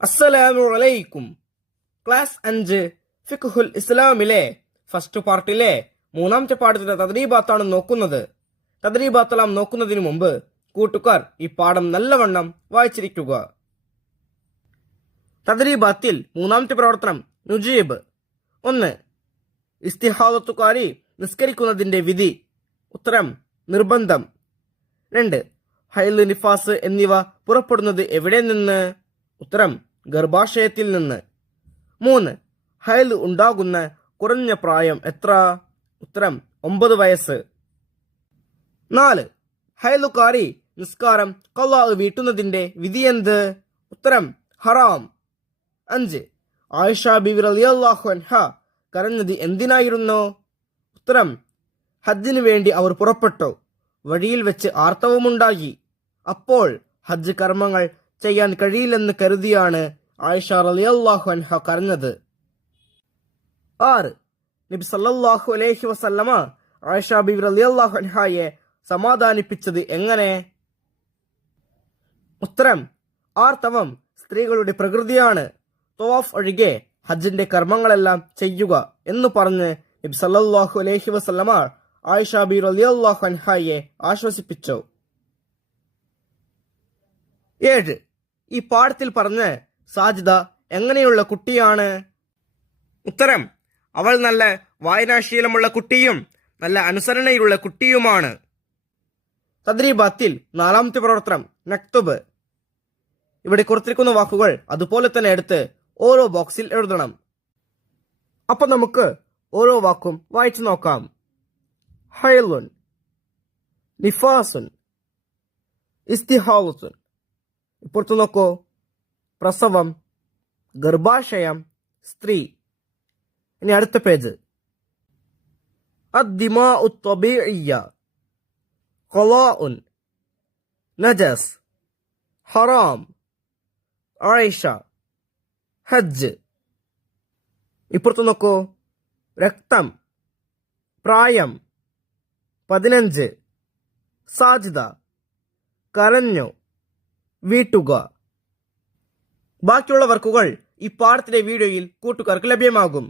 അസ്സലാമു അലൈക്കും. ക്ലാസ് 5 ഫിഖ്ഹുൽ ഇസ്ലാമിലെ ഫസ്റ്റ് പാർട്ടിലെ മൂന്നാമത്തെ പാഠത്തിന്റെ തദ്രീബാത്താണ് നോക്കുന്നത്. തദ്രീബാത്തെല്ലാം നോക്കുന്നതിനു മുമ്പ് കൂട്ടുകാർ ഈ പാഠം നല്ലവണ്ണം വായിച്ചിരിക്കുക. തദ്രീബാത്തിൽ മൂന്നാമത്തെ പ്രവർത്തനം നുജീബ്. 1. ഇസ്തിഹാദത്തുകാരി നിസ്കരിക്കുന്നതിന്റെ വിധി. ഉത്തരം നിർബന്ധം. 2. ഹൈല്, നിഫാസ് എന്നിവ പുറപ്പെടുന്നത് എവിടെ നിന്ന്? ഉത്തരം ഗർഭാശയത്തിൽ നിന്ന്. 3. ഹൈൽ ഉണ്ടാകുന്ന കുറഞ്ഞ പ്രായം എത്ര? ഉത്തരം 9 വയസ്സ്. 4. ഹൈലുകാരി നിസ്കാരം ഖളാ വീട്ടുന്നതിന്റെ വിധിയെന്ത്? ഉത്തരം ഹറാം. 5. ആയിഷ ബിബി റളിയല്ലാഹു അൻഹ കരഞ്ഞത് എന്തിനായിരുന്നു? ഉത്തരം ഹജ്ജിന് വേണ്ടി അവർ പുറപ്പെട്ടു. വഴിയിൽ വെച്ച് ആർത്തവമുണ്ടായി. അപ്പോൾ ഹജ്ജ് കർമ്മങ്ങൾ ചെയ്യാൻ കഴിയില്ലെന്ന് കരുതിയാണ് ആയിഷ റളിയല്ലാഹു അൻഹ കരഞ്ഞത്. 6. നബി സല്ലല്ലാഹു അലൈഹി വസല്ലമ ആയിഷ ബിബി റളിയല്ലാഹു അൻഹയെ സമാധാനിപ്പിച്ചത് എങ്ങനെ? ഉത്തരം ആർത്തവം സ്ത്രീകളുടെ പ്രകൃതിയാണ്. തവാഫ് ഒഴികെ ഹജ്ജിന്റെ കർമ്മങ്ങളെല്ലാം ചെയ്യുക എന്ന് പറഞ്ഞ് നബി സല്ലല്ലാഹു അലൈഹി വസല്ലമ ആയിഷ ബിബി റളിയല്ലാഹു അൻഹയെ ആശ്വസിപ്പിച്ചു. 7. ഈ പാഠത്തിൽ പറഞ്ഞ സാജിദ എങ്ങനെയുള്ള കുട്ടിയാണ്? ഉത്തരം അവൾ നല്ല വായനാശീലമുള്ള കുട്ടിയും നല്ല അനുസരണയുള്ള കുട്ടിയുമാണ്. തദ്രീബാത്തിൽ നാലാമത്തെ പ്രവർത്തനം നക്തുബ്. ഇവിടെ കൊടുത്തിരിക്കുന്ന വാക്കുകൾ അതുപോലെ തന്നെ എടുത്ത് ഓരോ ബോക്സിൽ എഴുതണം. അപ്പൊ നമുക്ക് ഓരോ വാക്കും വായിച്ചു നോക്കാം. ഹൈലുൻ, നിഫാസുൻ, ഇസ്തിഹാലത്തുൻ. ഇപ്പുറത്ത് നോക്കൂ. പ്രസവം, ഗർഭാശയം, സ്ത്രീ. ഇനി അടുത്ത പേജ്. അദ്ദിമാഉ ത്വബീഇയ്യ, ഖളാഉൻ, നജസ്, ഹറാം, ആയിഷ, ഹജ്ജ്. ഇപ്പുറത്ത് നോക്കൂ. രക്തം, പ്രായം, 15, സാജിദ, കരഞ്ഞു, വീട്ടുക. ബാക്കിയുള്ള വർക്കുകൾ ഈ പാഠത്തിലെ വീഡിയോയിൽ കൂട്ടുകാർക്ക് ലഭ്യമാകും.